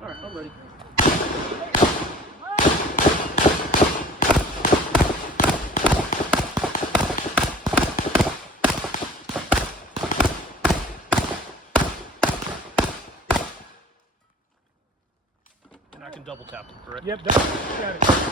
All right, I'm ready. And I can double tap them, correct? Yep, got it.